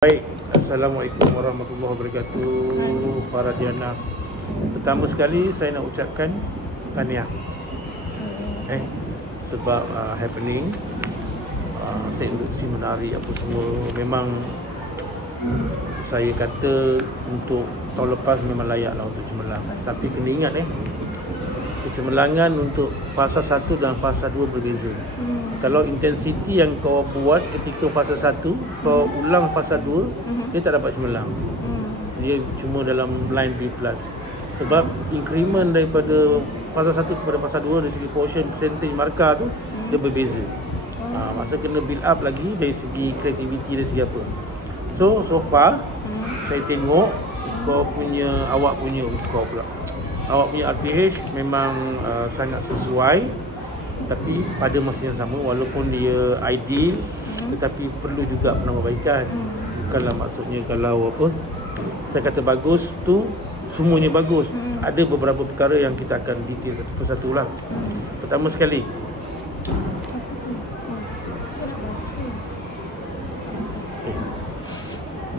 Baik, Assalamualaikum warahmatullahi wabarakatuh para Diana. Pertama sekali saya nak ucapkan tahniah sebab happening saya induksi menari apa semua. Memang saya kata untuk tahun lepas memang layak lah untuk cemerlang. Tapi kena ingat kecemerlangan untuk fasa 1 dan fasa 2 berbeza. Kalau intensiti yang kau buat ketika fasa 1, kau ulang fasa 2, dia tak dapat cemerlang. Dia cuma dalam line B+. Sebab increment daripada fasa 1 kepada fasa 2 dari segi portion, percentage markah tu dia berbeza. Masa kena build up lagi dari segi creativity, dari segi apa. So far saya tengok awak punya RPH memang sangat sesuai. Tapi pada masa yang sama, walaupun dia ideal, tetapi perlu juga penambahbaikan. Bukanlah maksudnya kalau saya kata bagus tu semuanya bagus. Ada beberapa perkara yang kita akan detail satu persatu lah. Pertama sekali,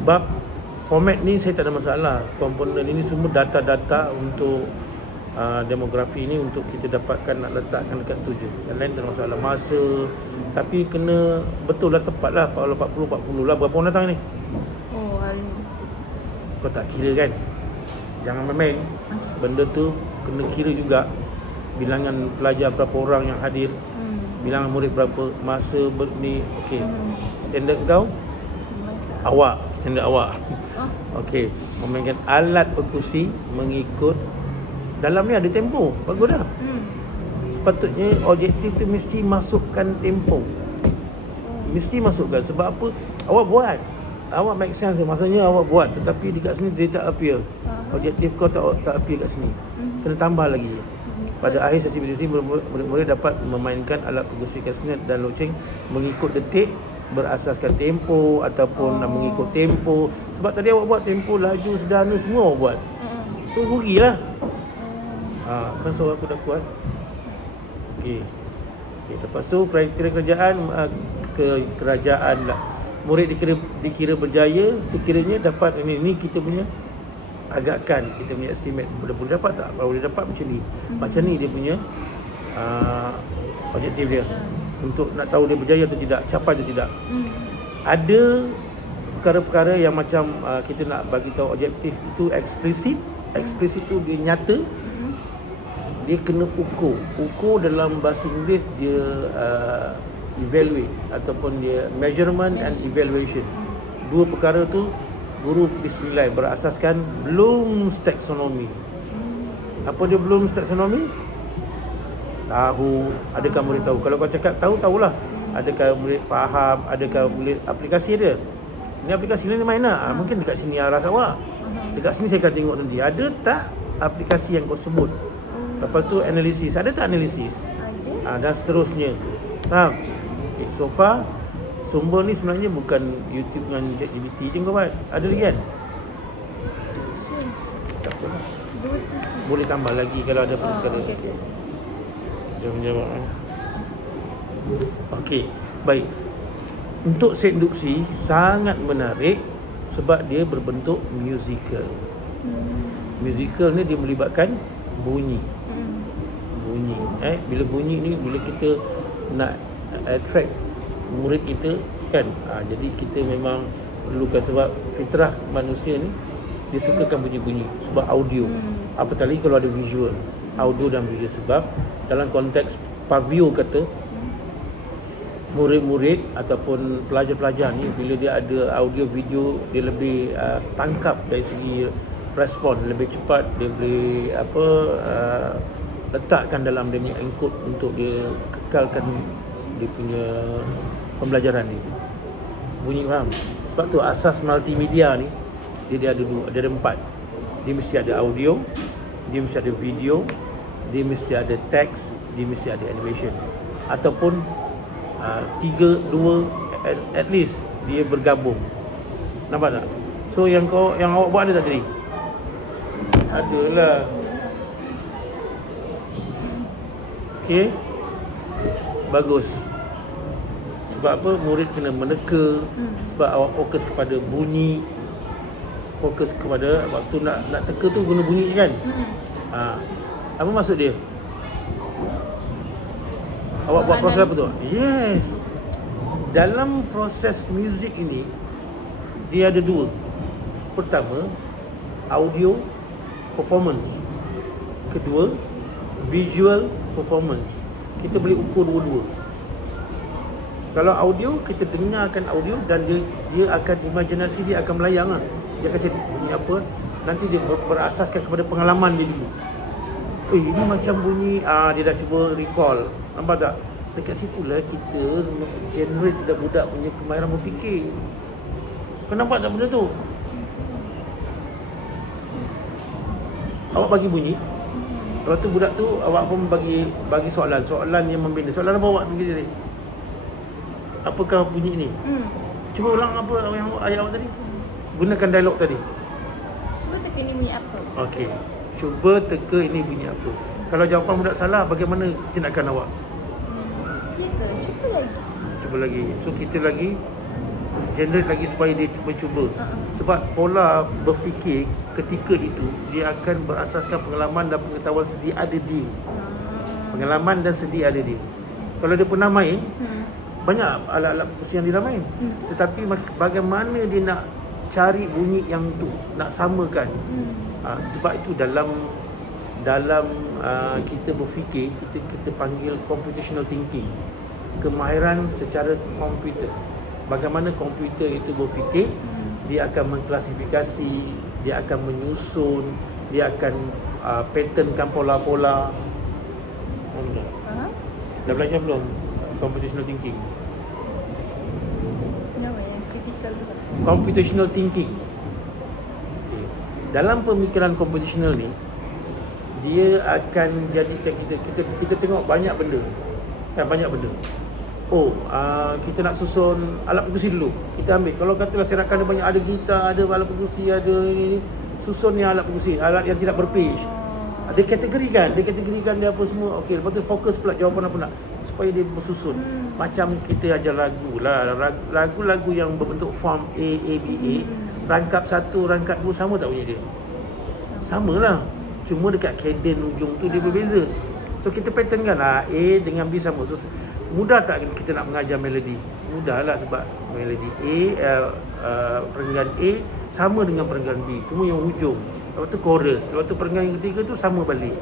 bab format ni saya tak ada masalah. Komponen ini semua data-data untuk demografi ini untuk kita dapatkan, nak letakkan dekat tu je. Yang lain tak ada masalah. Masa, tapi kena betul lah, tepat lah. Kalau 40 lah. Berapa orang datang ni? Hari ni Kau tak kira kan? Jangan main-main. Benda tu kena kira juga. Bilangan pelajar berapa orang yang hadir, bilangan murid berapa, masa ni. Okey. Standard kau? Awak. Standard awak. Okey. Memainkan alat perkusi mengikut dalam ni ada tempo. Bagus dah. Sepatutnya objektif tu mesti masukkan tempo. Mesti masukkan. Sebab apa? Awak buat, awak make sense. Maksudnya awak buat, tetapi dekat sini dia tak appear. Objektif kau tak appear kat sini. Kena tambah lagi. Pada akhir sesi meditasi, murid-murid dapat memainkan alat perkusi kasnet dan loceng mengikut detik berasaskan tempo ataupun mengikut tempo. Sebab tadi awak buat tempo, laju, sederhana, semua awak buat. So rugilah. Kan suara aku dah kuat. Okey. Lepas tu kriteria kerajaan lah. Murid dikira berjaya sekiranya dapat ini kita punya agakkan, kita punya estimate boleh dapat tak? Kalau boleh dapat macam ni. Macam ni dia punya objektif dia. Untuk nak tahu dia berjaya atau tidak, capai atau tidak. Ada perkara-perkara yang macam kita nak bagi tahu objektif itu eksplisit. Eksplisit tu dia nyata. Dia kena ukur dalam bahasa Inggeris dia evaluate ataupun dia measurement and evaluation. Dua perkara tu guru bismillah berasaskan Bloom's taxonomy. Apa dia Bloom's taxonomy? Tahu, adakah murid tahu? Kalau kau cakap tahulah. Adakah murid faham? Adakah murid aplikasi dia? Ini aplikasi ni mana? Mungkin dekat sini arah awak. Dekat sini saya akan tengok nanti. Ada tak aplikasi yang kau sebut? Lepas tu analisis. Ada tak analisis? Ada. Dan seterusnya. Faham? Okay, so far sumber ni sebenarnya bukan YouTube dengan ChatGPT je kau buat. Ada lagi kan? Tak apa. Boleh tambah lagi kalau ada perkara. Okey. Jom jawab. Okey, baik. Untuk set induksi sangat menarik sebab dia berbentuk musical. Musical ni dia melibatkan bunyi. Bila bunyi ni, bila kita nak attract murid kita kan, jadi kita memang perlukan, sebab fitrah manusia ni dia sukakan bunyi-bunyi sebab audio. Apatah lagi kalau ada visual, audio dan visual. Sebab dalam konteks Pavio kata murid-murid ataupun pelajar-pelajar ni bila dia ada audio video, dia lebih tangkap dari segi respon, lebih cepat. Dia boleh letakkan dalam dia punya encode untuk dia kekalkan dia punya pembelajaran ni. Bunyi, faham? Sebab tu asas multimedia ni dia ada dua, dia ada 4. Dia mesti ada audio, dia mesti ada video, dia mesti ada teks, dia mesti ada animation. Ataupun 3, 2 at least dia bergabung. Nampak tak? So yang awak buat ada tak tadi? Adalah. Okey. Bagus. Sebab apa? Murid kena meneka. Sebab awak fokus kepada bunyi, fokus kepada waktu nak teka tu guna bunyi kan. Apa maksud dia? Awak buat proses apa tu? Yes. Dalam proses muzik ini dia ada dua. Pertama, audio performance. Kedua, visual performance. Kita boleh ukur dua-dua. Kalau audio, kita dengarkan audio dan dia akan, imajinasi dia akan melayang lah. Dia akan cakap bunyi apa, nanti dia berasaskan kepada pengalaman dia dulu. Ini macam bunyi, dia dah cuba recall. Nampak tak? Dekat situlah kita generate budak-budak punya kemahiran berfikir. Kau nampak tak benda tu? Awak bagi bunyi, lepas tu budak tu awak pun bagi soalan yang membina. Soalan apa awak bagi tadi? Apakah bunyi ni? Cuba ulang apa yang ayat awak tadi. Gunakan dialog tadi. Cuba teka ni bunyi apa? Okey. Cuba teka ini bunyi apa. Kalau jawapan budak salah, bagaimana tindakan awak? Ya ke? Cuba lagi. Cuba lagi. So kita lagi generate lagi supaya dia cuba. Sebab pola berfikir ketika itu dia akan berasaskan pengalaman dan pengetahuan sedia ada dia. Pengalaman dan sedia ada dia. Kalau dia pernah main, banyak alat-alat perkusi yang dia dah main. Tetapi bagaimana dia nak cari bunyi yang tu, nak samakan. Sebab itu dalam kita berfikir, kita panggil computational thinking. Kemahiran secara komputer. Bagaimana komputer itu berfikir, dia akan mengklasifikasi, dia akan menyusun, dia akan patternkan pola-pola. Dah belajar belum computational thinking? Computational thinking. Dalam pemikiran computational ni, dia akan jadikan kita tengok banyak benda. Banyak benda. Kita nak susun alat perkusi dulu. Kita ambil, kalau katalah serakan dia banyak, ada gitar, ada alat perkusi, ada ini, susun ni alat perkusi, alat yang tidak berpitch. Dia kategorikan dia apa semua. Okey, lepas tu fokus pula jawapan apa nak, supaya dia bersusun. Macam kita ajar lagu lah, lagu-lagu yang berbentuk form A, B, A, rangkap 1, rangkap 2 sama tak bunyi dia? Sama lah. Cuma dekat kaden ujung tu dia berbeza. So kita patternkan A dengan B sama. So mudah tak kita nak mengajar melodi? Mudah lah, sebab melodi perenggan A sama dengan perenggan B, cuma yang ujung. Lepas tu chorus, lepas tu perenggan yang ketiga tu sama balik.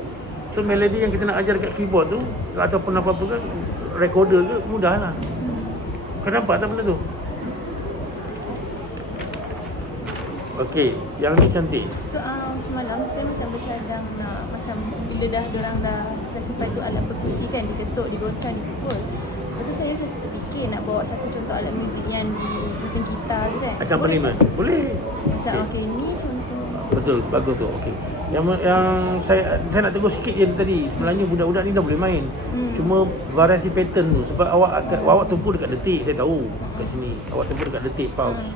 So melodi yang kita nak ajar dekat keyboard tu ataupun apa-apa kan, recorder ke, mudah lah. Kau nampak tak benda tu? Okey, yang ni cantik. So semalam saya macam bercadang nak, macam bila diorang dah classify tu alat perkusi kan, diketuk, digoncang, dipukul. Lepas tu saya macam terfikir nak bawa satu contoh alat muzik yang macam gitar tu kan. Accompaniment. Boleh. Macam okey, ni contoh. Betul, bagus tu. Okey. Yang saya nak tegur sikit je tadi. Sebenarnya budak-budak ni dah boleh main. Cuma variasi pattern tu, sebab awak tempuh dekat detik, saya tahu kat sini. Awak tempuh dekat detik pulse.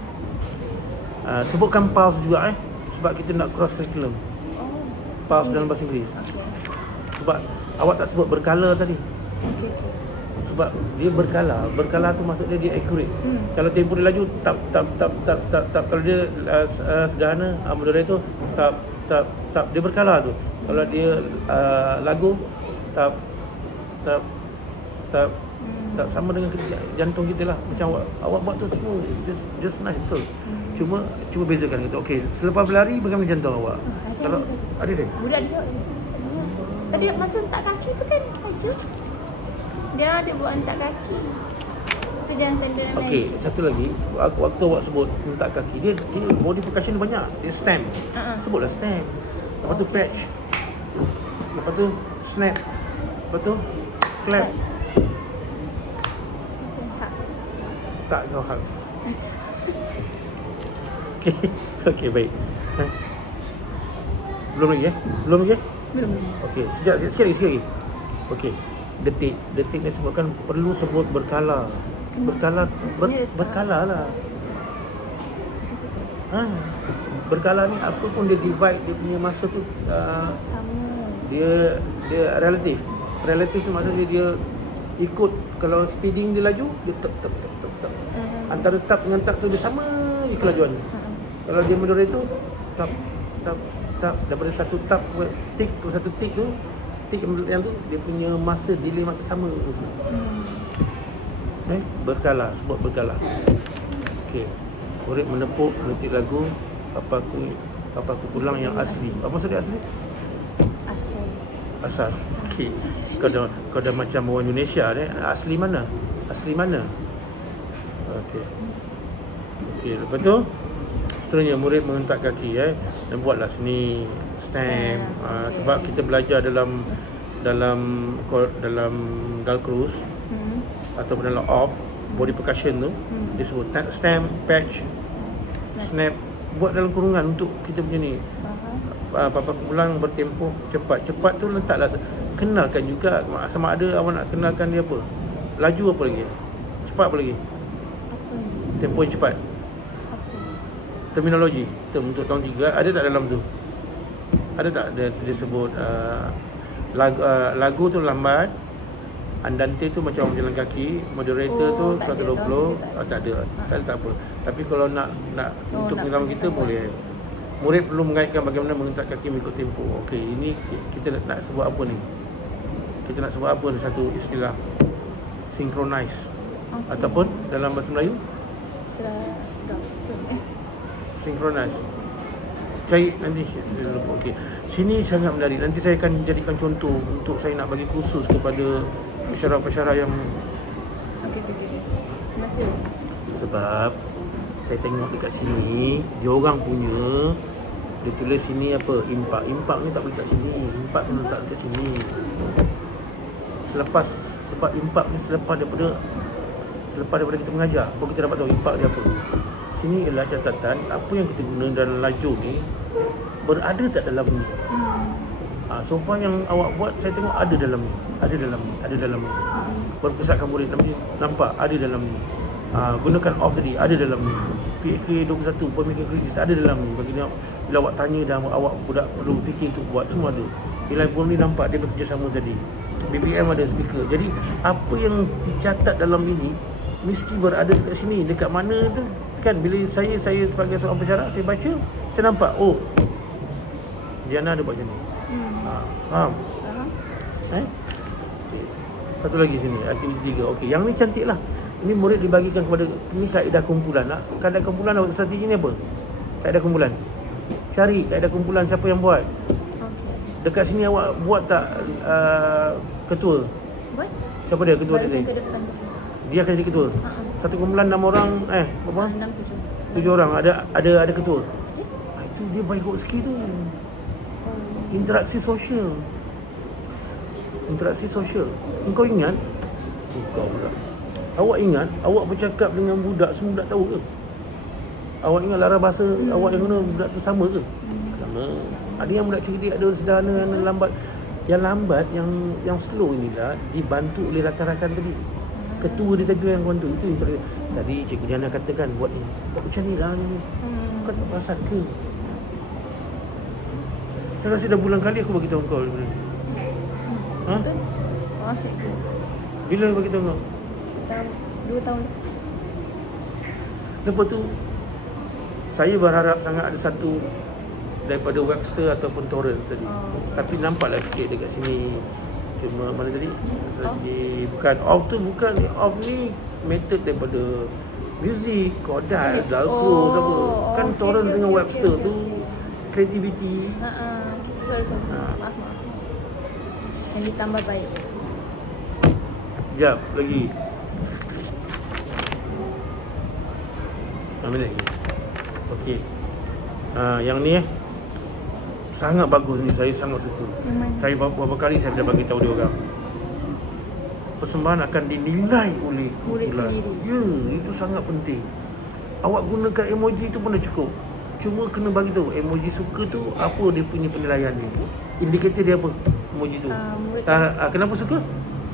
Sebutkan pulse juga sebab kita nak cross curriculum. Pulse dalam bahasa Inggeris. Sebab awak tak sebut berkala tadi. Okey. Sebab dia berkala. Berkala tu maksudnya dia accurate. Kalau tempo dia laju tap. Kalau dia sederhana moderator tap dia berkala tu. Kalau dia lagu tap sama dengan jantung kita lah. Macam awak buat tu semua just nice betul. Cuma bezakan gitu. Okey, selepas berlari bagaimana jantung awak? Kalau ada dia. Budak dia jawab. Tadi masa hentak kaki tu kan aja. Dia ada buat hentak kaki. Tu jantan dia naik. Okey, satu lagi. Waktu awak sebut hentak kaki, dia body percussion dia banyak. Dia stamp. Sebutlah stamp. Lepas tu patch. Lepas tu snap. Lepas tu clap. Tak kau hak. Okey, baik. Belum lagi? Belum lagi? Belum. Okey, sikit lagi. Okey. Detik ni sebutkan perlu sebut berkala. Berkala lah. Berkala ni apa pun dia divide dia punya masa tu Sama. dia relatif. Relatif tu maksudnya dia ikut kalau speeding dia laju, dia tap. Antara tap dengan tap tu dia sama je kelajuan. Kalau dia moderator tap. Daripada satu tap tick ke satu tick tu, tick yang tu dia punya masa delay masa sama tu. Berkala, sebut berkala. Okey. Murid menepuk mengetik lagu Papaku Pulang yang asli. Apa maksud dia asli? Asal. Okey. Kau dah macam orang Indonesia ni. Asli mana? Okey, lepas tu seterusnya murid menghentak kaki dan buatlah sini stamp. Sebab kita belajar dalam Dalcruise ataupun dalam off body percussion tu dia sebut stamp, patch, snap, buat dalam kurungan untuk kita punya ni. Papaku Pulang bertempoh cepat tu letaklah, kenalkan juga sama ada awak nak kenalkan dia apa, laju apa lagi, cepat apa lagi, tempoh yang cepat, terminologi term untuk tahun 3 ada tak dalam tu? Ada tak dia sebut lagu tu lambat, andante tu macam orang jalan kaki, moderator tu 120, tak ada apa. Tapi kalau nak untuk pengalaman kita boleh. Murid perlu mengaitkan bagaimana menghentak kaki mengikut tempoh. Okey, ini kita nak sebut apa ni? Kita nak sebut apa ni, satu istilah synchronize. Ataupun dalam bahasa Melayu synchronize. Cari nanti okey. Sini sangat menarik. Nanti saya akan jadikan contoh untuk saya nak bagi kursus kepada pensyarah-pensyarah yang Terima kasih. Sebab saya tengok dekat sini dia orang punya, dia tulis sini apa, impak ni tak boleh kat sini, impak ni letak dekat sini. Sebab impak ni selepas daripada kita mengajar baru kita dapat tahu impak dia apa. Sini ialah catatan apa yang kita guna dalam laju ni berada tak dalam ni. So far yang awak buat saya tengok ada dalam ni. Berpusatkan murid nampak ada dalam ni. Gunakan off tadi ada dalam ni. PAK 21 pemikiran kritis ada dalam ni. Bila awak tanya dan awak budak perlu fikir untuk buat, semua ada. Bila pun ni nampak dia bekerjasama tadi. BBM ada speaker. Jadi apa yang dicatat dalam ini mesti berada dekat sini. Dekat mana tu kan, bila saya sebagai seorang pensyarah saya baca, saya nampak Diana ada buat macam ni. Faham? Satu lagi sini, aktiviti 3. Okey, yang ni cantik lah. Ini murid dibagikan kepada, ini kaedah kumpulan. Kaedah kumpulan awak strategi ni apa? Kaedah kumpulan. Cari kaedah kumpulan siapa yang buat. Dekat sini awak buat tak ketua? Buat. Siapa dia ketua tadi? Dia akan jadi ketua. Satu kumpulan 6 orang, berapa? 6, 7 orang. Ada ketua. Itu dia baik rezeki tu. Interaksi sosial. Engkau ingat? Kau pula. Awak ingat awak bercakap dengan budak, semua budak tahu ke? Awak ingat lara bahasa awak yang guna budak tu sama ke? Sama. Ada yang budak cerdik, ada sederhana, yang lambat. Yang lambat, yang slow inilah dibantu oleh rakan-rakan tadi. Ketua dia tadi yang bantu. Itu yang tadi Cikgu Diana katakan buat ni. Buat macam ni lah ni. Kau tak perasan ke? Saya rasa dah bulan kali aku bagi tahu kau. Betul? Cikgu. Bila bagi tahu kau? 2 tahun. Lepas tu saya berharap sangat ada satu daripada Webster ataupun Torrent tadi. Tapi nampaklah sikit dekat sini. Cuma mana tadi? Bukan off tu, bukan off ni method daripada music, Kodak, Dalcruise apa. Kan Torrent dengan Webster tu creativity. Sorry. Maaf. Yang ditambah baik. Sekejap lagi. Ambil lagi. Okey. Yang ni sangat bagus ni, saya sangat suka. Saya beberapa kali saya dah bagi tahu dia orang. Persembahan akan dinilai oleh murid sendiri. Ya, itu sangat penting. Awak gunakan emoji tu pun dah cukup. Cuma kena bagi tahu emoji suka tu apa dia punya penilaian ni. Indikator dia apa? Emoji tu. Kenapa suka?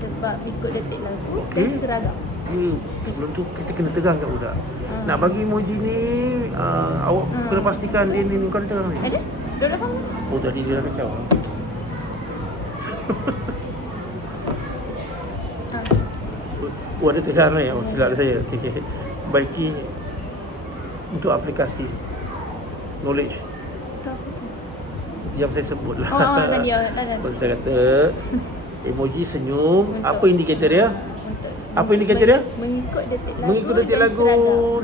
Sebab ikut detik lagu dan seragam. Sebelum tu kita kena terang kat budak. Nak bagi emoji ni awak kena pastikan dia ni kau ada terang ni. Ada? Dia dah faham? Oh tadi dia dah kacau. ada tegang ni. Silap saya. Okay. Baiki untuk aplikasi knowledge yang saya sebut lah. Tadi Saya kata emoji senyum. Apa indikator dia? Apa indikator dia? Mengikut detik lagu.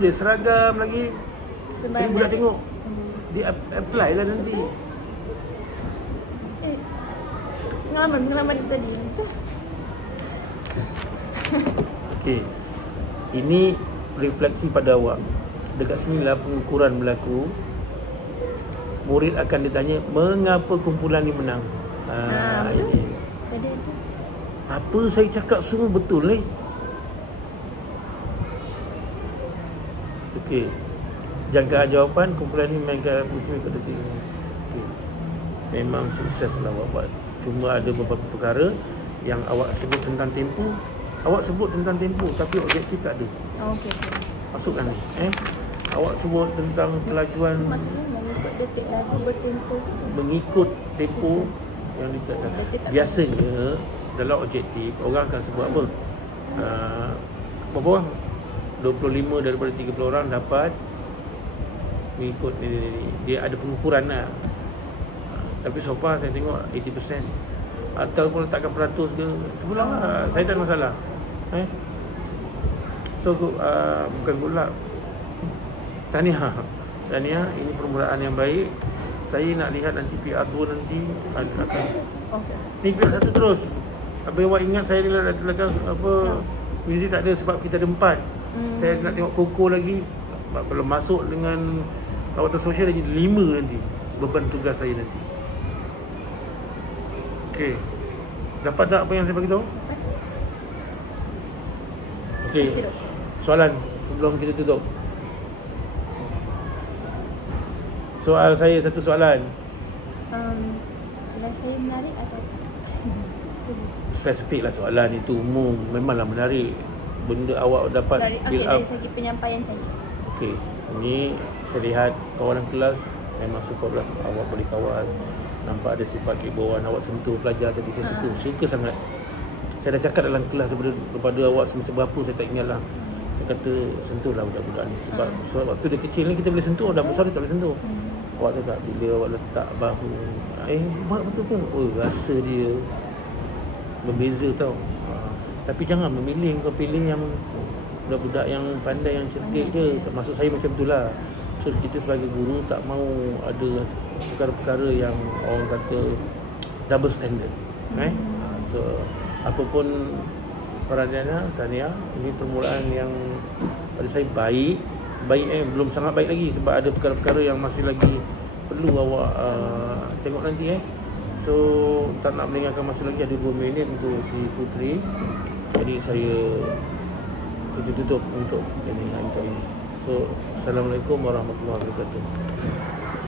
Dia seragam lagi. Jadi budak tengok. Dia apply lah nanti. Pengalaman tadi. Okey. Ini refleksi pada awak. Dekat sinilah pengukuran berlaku. Murid akan ditanya mengapa kumpulan ni menang. Betul. Ini. Apa saya cakap semua betul ni? Okey. Jangkaan jawapan kumpulan ni mainkan musim pada sini. Okey. Memang sukses lah awak buat. Cuma ada beberapa perkara yang awak sebut tentang tempo. Awak sebut tentang tempo tapi objektif tak ada. Okey. Masukkan ni. Awak sebut tentang kelajuan. Maksudnya mengikut detik lagu bertempo. Mengikut tempo yang dikatakan. Biasanya dalam objektif orang akan sebut apa? Berapa orang? 25 daripada 30 orang dapat mengikut ni. Dia ada pengukuran lah. Tapi so far saya tengok 80%. Ataupun letakkan peratus ke, sebulan lah. Saya tak ada masalah. So bukan good luck. Tahniah, ini permulaan yang baik. Saya nak lihat nanti PR2 nanti akan. Ni PR1 terus. Apa yang awak ingat saya ni apa muzik tak ada sebab kita ada 4. Saya nak tengok Koko lagi. Kalau masuk dengan lawatan sosial lagi 5 nanti. Beban tugas saya nanti. Okey. Dapat tak apa yang saya bagi tahu? Okey. Soalan sebelum kita tutup. Soal saya satu soalan. Soalan saya menarik atau spesifik lah soalan itu umum. Memanglah menarik. Benda awak dapat build up. Dari segi penyampaian saya. Okey. Ini saya lihat kawalan kelas memang support lah. Awak boleh kawal. Nampak ada sifat keibuan. Awak sentuh pelajar tadi saya suka sangat. Saya dah cakap dalam kelas daripada awak semasa berapa saya tak ingat lah. Saya kata sentuhlah budak-budak ni. Sebab waktu dia kecil ni kita boleh sentuh. Dah besar dia tak boleh sentuh. Awak tak bila awak letak bahu. Buat betul pun. Rasa dia berbeza tau. Tapi jangan memilih. Kau pilih yang budak-budak yang pandai, yang cerdik je. Maksud saya macam itulah. So kita sebagai guru tak mau ada perkara-perkara yang orang kata double standard. So apapun peradannya, tahniah. Ini permulaan yang pada saya baik. Belum sangat baik lagi sebab ada perkara-perkara yang masih lagi perlu awak tengok nanti. So tak nak melengahkan masa lagi, ada 2 minit untuk si Putri. Jadi saya tutup untuk ini. So Assalamualaikum warahmatullahi wabarakatuh.